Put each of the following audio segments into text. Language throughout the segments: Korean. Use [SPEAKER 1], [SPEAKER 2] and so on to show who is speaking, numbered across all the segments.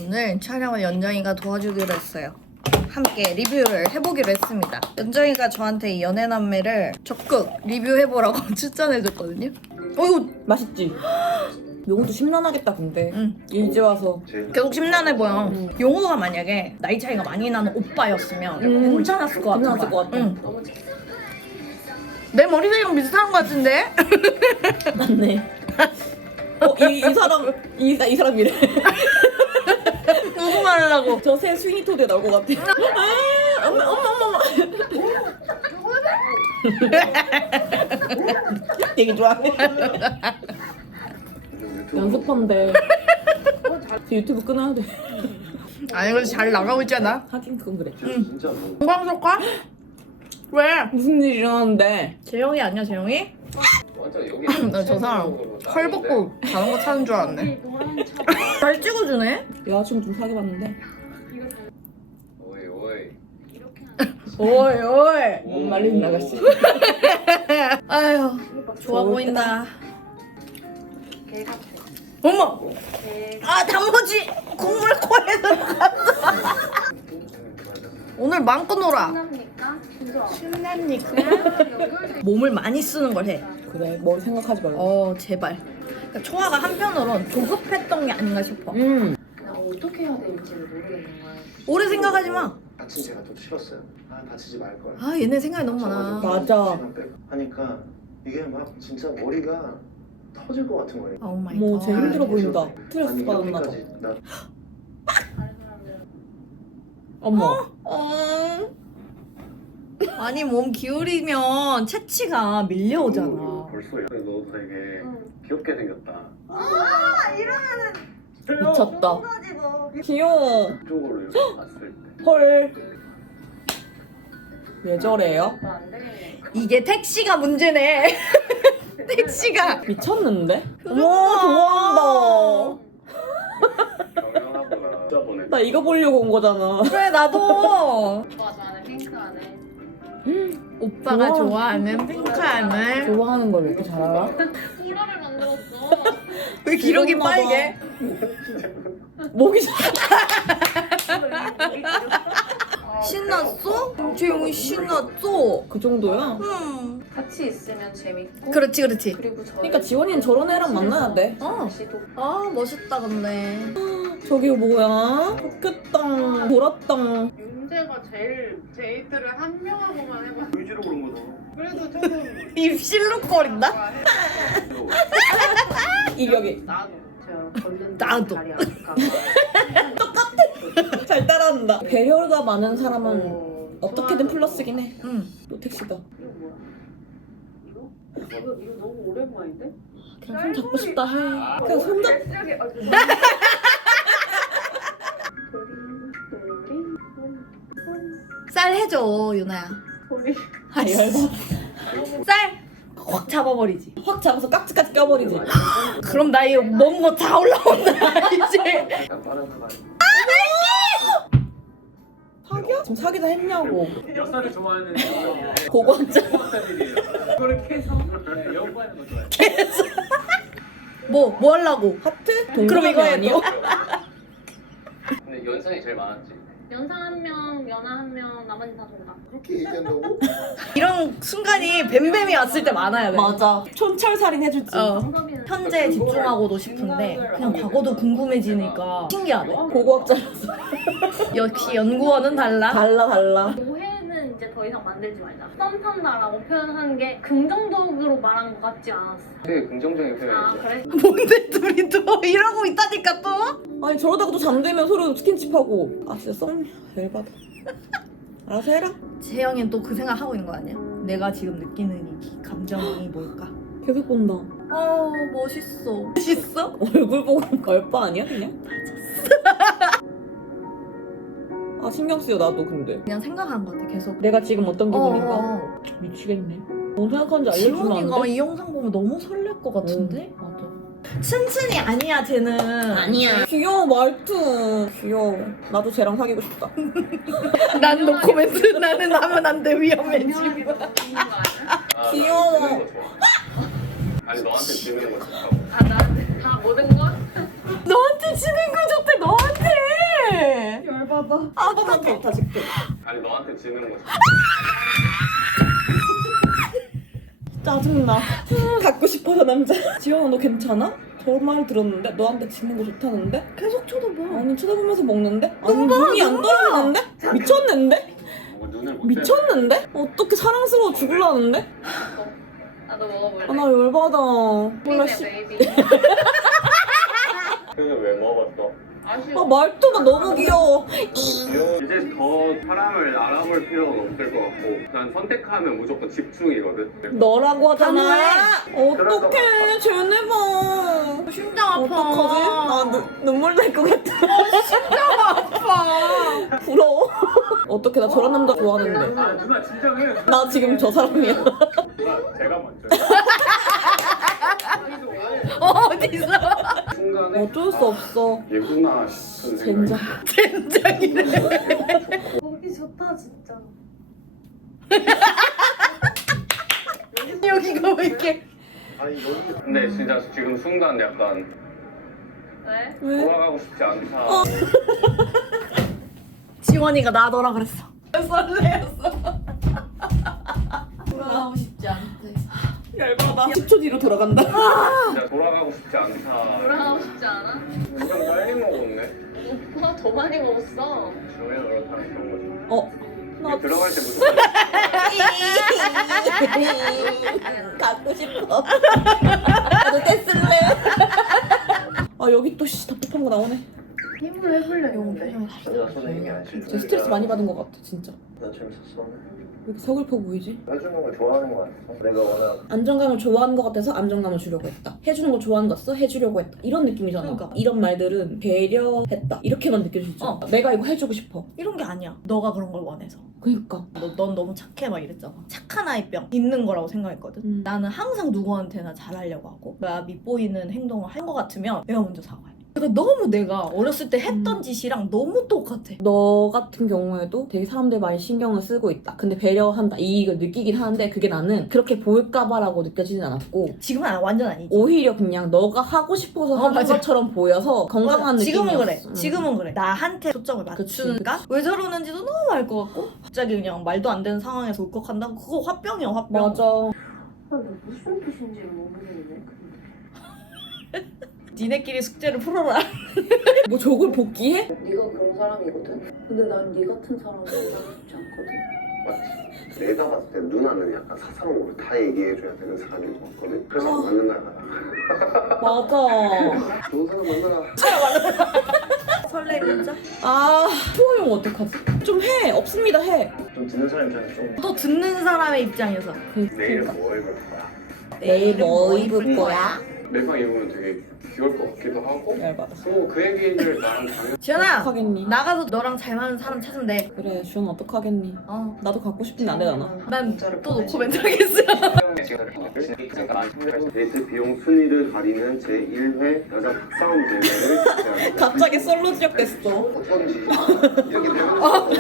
[SPEAKER 1] 오늘 촬영을 연정이가 도와주기로 했어요. 함께 리뷰를 해보기로 했습니다. 연정이가 저한테 이 연애남매를 적극 리뷰해보라고 추천해줬거든요.
[SPEAKER 2] 이거 맛있지? 용호도 심란하겠다 근데.
[SPEAKER 1] 응.
[SPEAKER 2] 이제 와서
[SPEAKER 1] 계속 심란해 보여. 용호가 만약에 나이 차이가 많이 나는 오빠였으면 괜찮았을 것 같아.
[SPEAKER 2] 괜찮았을 것 같아.
[SPEAKER 1] 응. 내 머리색이랑 비슷한 것 같은데?
[SPEAKER 2] 맞네. 이 사람 이래.
[SPEAKER 1] 누구 말하려고?
[SPEAKER 2] 저 새 스위니 토드에 나올 것 같아. 엄마. 되게 좋아해. 연습한대. 유튜브 끊어야 돼.
[SPEAKER 1] 아니 그래도 잘 나가고 있잖아.
[SPEAKER 2] 하긴 그건 그래.
[SPEAKER 1] 건강석과? 왜?
[SPEAKER 2] 무슨 일이 일어났는데?
[SPEAKER 1] 재영이 아니야 재영이? 나 저 사람 헐 벗고 자전거 타는 줄 알았네. 잘 찍어주네?
[SPEAKER 2] 여자친구 좀 사귀어봤는데.
[SPEAKER 1] 오이 오이.
[SPEAKER 2] 못 말리는 아가씨.
[SPEAKER 1] 아휴 좋아 보인다. 어머! 아 단무지! 국물 코에 들어갔어. 오늘 마음껏 놀아. 신납니까? 몸을 많이 쓰는 걸 해.
[SPEAKER 2] 그래 머리 생각하지 말고.
[SPEAKER 1] 제발. 그러니까 초아가 한편으론 조급했던 게 아닌가 싶어.
[SPEAKER 3] 어떻게 해야 될지를 모르겠는 거야.
[SPEAKER 1] 오래 생각하지 마.
[SPEAKER 4] 다친 제가 좀 싫었어요. 다치지 말 걸.
[SPEAKER 1] 얘네 생각이 너무 많아.
[SPEAKER 2] 맞아.
[SPEAKER 4] 하니까 이게 막 진짜 머리가 터질 것 같은 거예요.
[SPEAKER 1] 오 마이
[SPEAKER 2] 뭐
[SPEAKER 1] 갓.
[SPEAKER 2] 제일 힘들어 보인다.
[SPEAKER 4] 아니,
[SPEAKER 2] 스트레스 받았나 봐.
[SPEAKER 4] 여기까지 나
[SPEAKER 2] 어머.
[SPEAKER 1] 아니 몸 기울이면 채취가 밀려오잖아.
[SPEAKER 5] 벌써 너도 되게 귀엽게 생겼다.
[SPEAKER 2] 미쳤다. 귀여워.
[SPEAKER 5] 이쪽으로 이렇게 봤을 때.
[SPEAKER 2] 헐. 왜 저래요?
[SPEAKER 1] 이게 택시가 문제네. 택시가.
[SPEAKER 2] 미쳤는데?
[SPEAKER 1] 그러니까.
[SPEAKER 2] 좋아한다.
[SPEAKER 5] 경영하거나 진짜 보내.
[SPEAKER 2] 나 이거 보려고 온 거잖아.
[SPEAKER 1] 그래 나도.
[SPEAKER 3] 오빠 좋아하는 핑크 안에
[SPEAKER 1] 오빠가 좋아하는 핑크함을.
[SPEAKER 2] 좋아하는 걸 왜 이렇게 잘 알아?
[SPEAKER 3] 보라를 만들었어.
[SPEAKER 1] 왜 기록이
[SPEAKER 2] 그런가 봐.
[SPEAKER 1] 빨개?
[SPEAKER 2] 목이 잘.
[SPEAKER 1] 신났어? 재용이 신났어?
[SPEAKER 2] 그 정도야?
[SPEAKER 3] 같이 있으면 재밌고.
[SPEAKER 1] 그렇지 그렇지.
[SPEAKER 3] 그리고 저희
[SPEAKER 2] 그러니까 지원이는 저런 애랑 만나야 돼.
[SPEAKER 3] 시도
[SPEAKER 1] 멋있다 근데.
[SPEAKER 2] 저기 뭐야? 좋겠다. 돌았다.
[SPEAKER 6] 윤재가 제일 데이트를 한 명하고만 해봤어.
[SPEAKER 5] 의지로 그런 거잖아.
[SPEAKER 6] 그래도 조금
[SPEAKER 1] 입 실룩거린다?
[SPEAKER 2] 이격이.
[SPEAKER 6] 나도
[SPEAKER 3] 제가 걸른
[SPEAKER 1] 나도.
[SPEAKER 3] 자리 아닐까.
[SPEAKER 2] 잘 따라한다. 배려가 많은 사람은 어떻게든 플러스긴 해.
[SPEAKER 1] 응.
[SPEAKER 2] 또 택시다.
[SPEAKER 6] 이거 뭐야? 이거 너무 오랜만인데?
[SPEAKER 2] 그냥 손 잡고 싶다 해. 그냥 손 잡.
[SPEAKER 1] 쌀 해줘 유나야.
[SPEAKER 2] 아 열받아.
[SPEAKER 1] 쌀 확 잡아버리지.
[SPEAKER 2] 확 잡아서 깍지까지 껴버리지.
[SPEAKER 1] 그럼 나 이거 먹은 거 다 올라온다 이제.
[SPEAKER 5] 약간 빠른 그만.
[SPEAKER 2] 사겨? 지금 사귀자 했냐고.
[SPEAKER 5] 엽사를 좋아하는
[SPEAKER 2] 고관자.
[SPEAKER 5] 스타일이에요. 그걸 캐서 연구하는 거 좋아해.
[SPEAKER 1] 뭐 하려고?
[SPEAKER 2] 하트?
[SPEAKER 1] 그럼
[SPEAKER 2] 동그라미
[SPEAKER 1] 이거 해,
[SPEAKER 2] 아니야?
[SPEAKER 5] 근데 연상이 제일 많았지.
[SPEAKER 3] 연상 한 명, 연하 한 명, 나머지 다 동갑.
[SPEAKER 4] 그렇게 얘기한다고?
[SPEAKER 1] 이런 순간이 뱀뱀이 왔을 때 많아야 돼.
[SPEAKER 2] 맞아. 촌철살인 해주지.
[SPEAKER 3] 동갑이는
[SPEAKER 1] 현재에 집중하고도 싶은데 그냥 과거도 궁금해지니까 신기하네.
[SPEAKER 2] 고고학자라서.
[SPEAKER 1] 역시 연구원은 달라.
[SPEAKER 2] 달라.
[SPEAKER 3] 오해는 이제 더 이상 만들지 말자. 썸 탄다라고 표현하는 게 긍정적으로 말한 것 같지 않았어.
[SPEAKER 5] 되게 긍정적인
[SPEAKER 3] 아
[SPEAKER 5] 표현이지.
[SPEAKER 3] 그래?
[SPEAKER 1] 뭔데 둘이 또 이러고 있다니까 또?
[SPEAKER 2] 아니 저러다가 또 잠들면 서로 스킨십하고. 아 진짜 썸 열받아. 알아서 해라.
[SPEAKER 1] 재영이는 또 그 생각 하고 있는 거 아니야? 내가 지금 느끼는 이 감정이 뭘까?
[SPEAKER 2] 계속 본다.
[SPEAKER 1] 멋있어. 멋있어?
[SPEAKER 2] 얼굴 보고 얼빠 아니야 그냥? 아 신경 쓰여 나도 근데.
[SPEAKER 1] 그냥 생각한 것 같아 계속.
[SPEAKER 2] 내가 지금 어떤 기분인가?
[SPEAKER 1] 어.
[SPEAKER 2] 미치겠네. 뭔 생각하는지 알려주면 안
[SPEAKER 1] 지원이가
[SPEAKER 2] 돼?
[SPEAKER 1] 이 영상 보면 너무 설렐 것 같은데? 맞아. 춘춘이 아니야 쟤는.
[SPEAKER 2] 아니야. 귀여워 말투. 귀여워. 나도 쟤랑 사귀고 싶다.
[SPEAKER 1] 난 노코멘트. 나는 하면 안 돼 위험해지.
[SPEAKER 2] 귀여워.
[SPEAKER 5] 아니 너한테 질문인 거 좋다고.
[SPEAKER 3] 아 나한테 다 모든 것?
[SPEAKER 1] 너한테 치는 거 좋대 너한테.
[SPEAKER 2] 열받아. 한 번만 더 다질게.
[SPEAKER 5] 아니 너한테 지는 거지.
[SPEAKER 2] 짜증나. 갖고 싶어서 남자. 지원아 너 괜찮아? 저런 말 들었는데 너한테 지는 거 좋다는데?
[SPEAKER 1] 계속 쳐다봐.
[SPEAKER 2] 아니 쳐다보면서 먹는데? 아니 눈이 안 떨어지는데? 미쳤는데?
[SPEAKER 5] 뭐 눈을 못
[SPEAKER 2] 미쳤는데? 어떻게 사랑스러워 죽을라는데?
[SPEAKER 3] 나도 먹어볼래.
[SPEAKER 2] 아 나 열받아. 몰라 씨.
[SPEAKER 3] 베이비.
[SPEAKER 5] 그래서 왜 먹었어?
[SPEAKER 6] 아쉬워.
[SPEAKER 2] 아 말투가 너무 귀여워.
[SPEAKER 5] 이제 더 사람을 알아볼 필요는 없을 것 같고 난 선택하면 무조건 집중이거든.
[SPEAKER 2] 너라고 하잖아.
[SPEAKER 1] 단호해.
[SPEAKER 2] 어떡해 쟤네 봐.
[SPEAKER 1] 심장 아파.
[SPEAKER 2] 어떡하지? 나 눈물 날 것 같아. 심장 아파. 부러워. 어떻게 나 저런 남자 좋아하는데.
[SPEAKER 5] 누나 진정해.
[SPEAKER 2] 나 지금 저 사람이야.
[SPEAKER 5] 누나 제가 먼저.
[SPEAKER 1] 어디서?
[SPEAKER 5] 순간에
[SPEAKER 2] 어쩔 수 없어.
[SPEAKER 5] 얘구나 싶은
[SPEAKER 2] 젠장.
[SPEAKER 5] 생각이
[SPEAKER 3] 보기 좋다 진짜.
[SPEAKER 1] 여기가 왜 이렇게?
[SPEAKER 4] 아니 여기
[SPEAKER 5] 근데 진짜 지금 순간 약간
[SPEAKER 3] 왜?
[SPEAKER 2] 왜?
[SPEAKER 5] 돌아가고 싶지 않다.
[SPEAKER 1] 지원이가 나더라 그랬어. 설레었어. 돌아가고 싶지 않대.
[SPEAKER 2] 열받아. 10초 뒤로 돌아간다.
[SPEAKER 5] 진짜 돌아가고 싶지 않다.
[SPEAKER 3] 돌아가고 싶지 않아?
[SPEAKER 5] 엄청 빨리 먹었네.
[SPEAKER 3] 오빠 더 많이 먹었어.
[SPEAKER 5] 저희가 그렇다는 그런 거죠.
[SPEAKER 2] 나
[SPEAKER 5] 들어갈 때 무슨
[SPEAKER 2] 갖고 싶어. 나도 떼쓸래. 아 여기 또 답답한 거 나오네.
[SPEAKER 3] 힘을 해볼래 용배.
[SPEAKER 4] 내가 선생님이 아니지.
[SPEAKER 2] 저 스트레스 많이 받은 것 같아 진짜.
[SPEAKER 4] 난 재밌었어.
[SPEAKER 2] 왜 이렇게 서글퍼 보이지?
[SPEAKER 4] 해주는 걸 좋아하는 거 같아. 내가 워낙
[SPEAKER 2] 안정감을 좋아하는 것 같아서 안정감을 주려고 했다. 해주는 걸 좋아하는 것 같아서 해주려고 했다. 이런 느낌이잖아.
[SPEAKER 1] 그러니까.
[SPEAKER 2] 이런 말들은 배려했다. 이렇게만 느낄 수 있죠. 내가 이거 해주고 싶어.
[SPEAKER 1] 이런 게 아니야. 너가 그런 걸 원해서.
[SPEAKER 2] 그러니까.
[SPEAKER 1] 넌 너무 착해 막 이랬잖아. 착한 아이병 있는 거라고 생각했거든. 나는 항상 누구한테나 잘하려고 하고 내가 밉보이는 행동을 한 거 같으면 내가 먼저 사과해. 그러니까 너무 내가 어렸을 때 했던 짓이랑 너무 똑같아.
[SPEAKER 2] 너 같은 경우에도 되게 사람들 많이 신경을 쓰고 있다. 근데 배려한다. 이걸 느끼긴 하는데 그게 나는 그렇게 보일까봐라고 느껴지진 않았고
[SPEAKER 1] 지금은 완전 아니지.
[SPEAKER 2] 오히려 그냥 너가 하고 싶어서 하는
[SPEAKER 1] 맞아.
[SPEAKER 2] 것처럼 보여서 건강한
[SPEAKER 1] 맞아.
[SPEAKER 2] 느낌이었어.
[SPEAKER 1] 지금은 그래. 지금은 그래. 나한테 초점을
[SPEAKER 2] 그치.
[SPEAKER 1] 맞추니까 왜 저러는지도 너무 알 것 같고 갑자기 그냥 말도 안 되는 상황에서 울컥한다고 그거 화병이야 화병.
[SPEAKER 2] 맞아.
[SPEAKER 3] 근데 무슨 뜻인지 모르겠네.
[SPEAKER 1] 니네끼리 숙제를 풀어라.
[SPEAKER 2] 뭐 저걸 복귀해?
[SPEAKER 6] 네가 그런 사람이거든. 근데 난 네 같은 사람을 만나고 싶지 않거든.
[SPEAKER 4] 맞지. 내가 봤을 때 누나는 약간 사사로운 걸 다 얘기해줘야 되는 사람인 것 같거든. 그래서 안 맞는 거야.
[SPEAKER 2] 맞아.
[SPEAKER 4] 좋은 사람 만나라.
[SPEAKER 1] 설레면서
[SPEAKER 2] 아 초호용 어떡하지? 좀 해. 없습니다 해.
[SPEAKER 4] 좀 듣는 사람 입장에서 좀
[SPEAKER 1] 또 듣는 사람의 입장에서
[SPEAKER 5] 내일 뭐 입을 거야?
[SPEAKER 2] 내일 뭐 입을 거야?
[SPEAKER 5] 내가 입으면 되게 귀여울 것 같기도 하고
[SPEAKER 2] 열받아.
[SPEAKER 5] 또 그 얘기를 나랑 당연히
[SPEAKER 1] 지연아
[SPEAKER 2] 어떡하겠니?
[SPEAKER 1] 나가서 너랑 잘 맞는 사람 찾으면 돼.
[SPEAKER 2] 그래 주연 어떡하겠니?
[SPEAKER 1] 어.
[SPEAKER 2] 나도 갖고 싶은데 안 되잖아.
[SPEAKER 1] 난 또 노코멘트 하겠어.
[SPEAKER 4] 데이트 비용 순위를 가리는 제1회 여자 박사원 대회를 개최합니다.
[SPEAKER 2] 갑자기 솔로 지역됐어.
[SPEAKER 4] 어떤지 이렇게 되면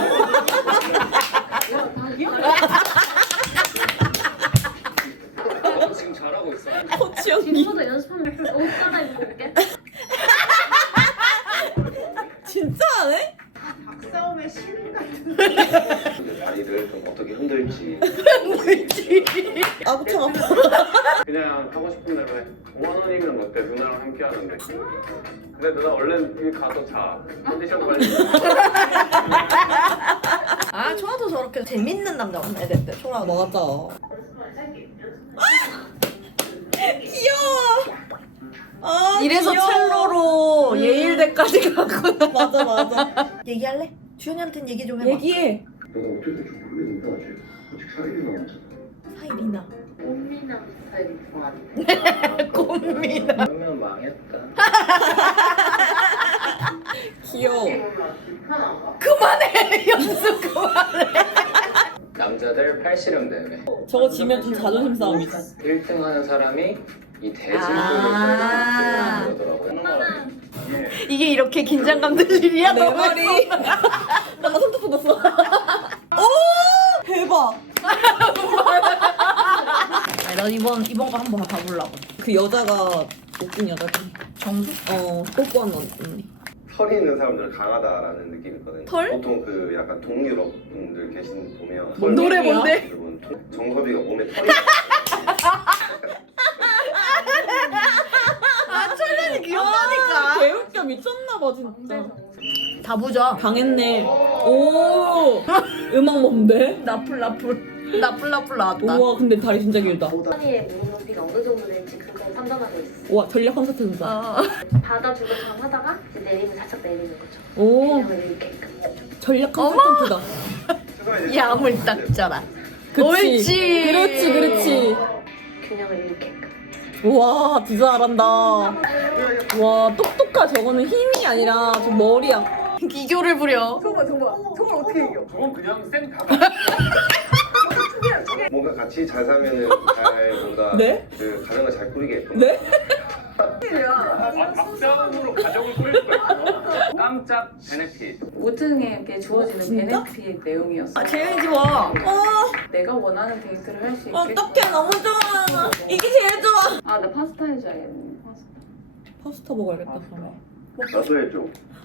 [SPEAKER 5] 지금 잘하고 있어.
[SPEAKER 2] 코치 언니.
[SPEAKER 3] 지금부터 연습하면 옷 갈아입고 올게.
[SPEAKER 2] 진짜 안 해?
[SPEAKER 6] 박사원의 신 같은.
[SPEAKER 4] 다리를 좀 어떻게 흔들지.
[SPEAKER 2] 아구 참 아파.
[SPEAKER 5] 그냥 하고 싶은 대로 해. 5만 원이면 어때? 누나랑 함께 하는데. 근데 누나 얼른 여기 가서 자. 컨디션 관리.
[SPEAKER 1] 아 초아도 저렇게 재밌는 남자 만나야 됐대. 초아도.
[SPEAKER 2] 맞아. 귀여워. 아,
[SPEAKER 1] 이래서
[SPEAKER 2] 귀여워.
[SPEAKER 1] 첼로로 예일대까지 갔구나.
[SPEAKER 2] 맞아 맞아.
[SPEAKER 1] 얘기할래? 주연이한테는 얘기 좀 해봐.
[SPEAKER 2] 얘기해.
[SPEAKER 4] 내가 어떻게 될지 모르겠는데 아직 사이를 나왔잖아.
[SPEAKER 1] 사이리나.
[SPEAKER 6] 꽃미남 스타일이 좋아하는.
[SPEAKER 1] 꽃미나.
[SPEAKER 5] 그러면 망했다.
[SPEAKER 2] 귀여워.
[SPEAKER 6] 불편한가?
[SPEAKER 1] 그만해 연습 그만해.
[SPEAKER 7] 남자들 팔씨름 대회
[SPEAKER 2] 저거 지면 좀 자존심 싸움이지.
[SPEAKER 7] 1등 하는 사람이 이 대진표를
[SPEAKER 1] 아.
[SPEAKER 7] 써주는 그러더라고요.
[SPEAKER 1] 이게 이렇게 긴장감 들 일이야?
[SPEAKER 2] 내
[SPEAKER 1] 너무
[SPEAKER 2] 머리. 나 손톱 묻었어. 오 대박.
[SPEAKER 1] 아니, 나 이번 거 한번 봐보려고.
[SPEAKER 2] 그 여자가 웃긴 여자지.
[SPEAKER 1] 정수?
[SPEAKER 2] 뽀뽀한 언니.
[SPEAKER 4] 털이 있는 사람들은 강하다라는 느낌이 있거든요.
[SPEAKER 1] 털?
[SPEAKER 4] 보통 그 약간 동유럽 분들 계신 보면
[SPEAKER 2] 뭔
[SPEAKER 1] 노래
[SPEAKER 2] 얘기야?
[SPEAKER 1] 뭔데?
[SPEAKER 4] 대부분 정섭이가 몸에 털이
[SPEAKER 1] 아 철련이
[SPEAKER 2] 아,
[SPEAKER 1] 귀엽다니까.
[SPEAKER 2] 개웃겨 미쳤나봐 진짜.
[SPEAKER 1] 다 보자.
[SPEAKER 2] 당했네. 오 음악 뭔데?
[SPEAKER 1] 나풀 나왔다.
[SPEAKER 2] 우와 근데 다리 진짜 길다.
[SPEAKER 3] 허리의 무릎 높이가 어느 정도 될지 그거 판단하고 있어.
[SPEAKER 2] 와 전략 콘서트 진짜.
[SPEAKER 1] 어.
[SPEAKER 3] 받아주고 참 하다가 이제 내리면 살짝 내리는 거죠.
[SPEAKER 2] 오
[SPEAKER 3] 그냥 이렇게
[SPEAKER 2] 전략 콘서트다.
[SPEAKER 1] 야물딱져라.
[SPEAKER 2] 그치.
[SPEAKER 1] 옳지.
[SPEAKER 2] 그렇지.
[SPEAKER 3] 균형을 이렇게.
[SPEAKER 2] 와 진짜 잘한다. 와 똑똑하 저거는 힘이 아니라 저 머리야.
[SPEAKER 1] 기교를 부려.
[SPEAKER 5] 저건 그냥 생 가방.
[SPEAKER 4] 뭔가 같이 잘 살면은 잘 뭔가
[SPEAKER 2] 네?
[SPEAKER 4] 그 가정을 잘 꾸리게
[SPEAKER 2] 네?
[SPEAKER 5] 막장으로 가정을 꾸릴 수가 있어. 깜짝 베네핏.
[SPEAKER 6] 모든에게 주어지는
[SPEAKER 2] 진짜?
[SPEAKER 6] 베네핏 내용이었어.
[SPEAKER 1] 아 재영이 좋아.
[SPEAKER 6] 내가 원하는 데이트를 할 수 있게.
[SPEAKER 2] 어떡해 너무 좋아. 이게 제일 좋아.
[SPEAKER 6] 아, 나 파스타 해줘야겠네. 파스타.
[SPEAKER 2] 파스타 먹어야겠다 다음에.
[SPEAKER 4] 나도 해줘.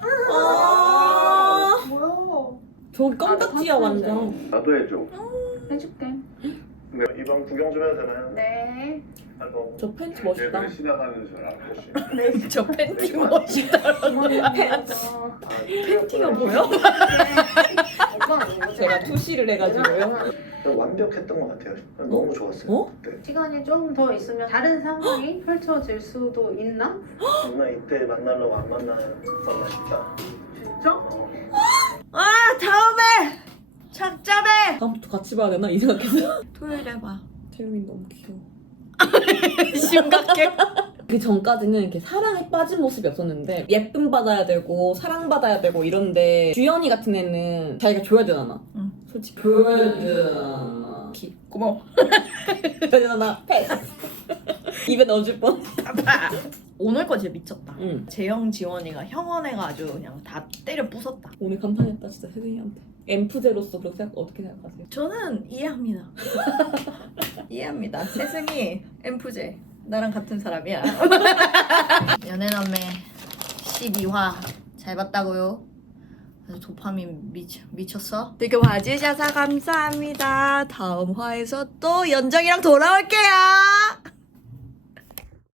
[SPEAKER 2] 아 저기
[SPEAKER 6] 아, 나
[SPEAKER 2] 껌딱지야
[SPEAKER 6] 파스타
[SPEAKER 2] 완전.
[SPEAKER 6] 해줘야겠네.
[SPEAKER 4] 나도 해줘.
[SPEAKER 6] 해줄게.
[SPEAKER 4] 네, 이방 구경 좀 해도 되나요?
[SPEAKER 6] 네.
[SPEAKER 4] 아이고.
[SPEAKER 2] 저 팬츠 멋있다.
[SPEAKER 5] 시작하는 줄 알았지.
[SPEAKER 1] 저 팬티 멋있다. 팬티가 뭐야?
[SPEAKER 6] 오빠는 이거
[SPEAKER 2] 제가 투시를 해가지고요.
[SPEAKER 4] 완벽했던 것 같아요. 너무 좋았어요.
[SPEAKER 2] 어?
[SPEAKER 4] 그때.
[SPEAKER 6] 시간이 좀 더 있으면 다른 상황이 펼쳐질 수도 있나?
[SPEAKER 4] 누나 이때 만나려고 안 만났었나 싶다.
[SPEAKER 6] 진짜?
[SPEAKER 1] 아 다음에 착잡해.
[SPEAKER 2] 다음부터 같이 봐야 되나 이 생각해서.
[SPEAKER 1] 토요일에 봐.
[SPEAKER 2] 태용이 너무 귀여워.
[SPEAKER 1] 심각해.
[SPEAKER 2] 그 전까지는 이렇게 사랑에 빠진 모습이 없었는데 예쁨 받아야 되고 사랑 받아야 되고 이런데 주연이 같은 애는 자기가 줘야 되잖아.
[SPEAKER 1] 응.
[SPEAKER 2] 솔직히 줘야 되잖아.
[SPEAKER 1] 고마워.
[SPEAKER 2] 되잖아. 패스. 입에 넣어줄 뻔.
[SPEAKER 1] 오늘 거 진짜 미쳤다.
[SPEAKER 2] 응.
[SPEAKER 1] 재영 지원이가 형원애가 아주 그냥 다 때려 부쉈다.
[SPEAKER 2] 오늘 감탄했다 진짜 세승이한테. 엠프제로서 그렇게 어떻게 생각하세요?
[SPEAKER 1] 저는 이해합니다. 이해합니다. 세승이 엠프제 나랑 같은 사람이야. 연애남매 12화 잘 봤다고요? 그래서 도파민 미쳤어? 되게 봐주셔서 감사합니다. 다음 화에서 또 연정이랑 돌아올게요.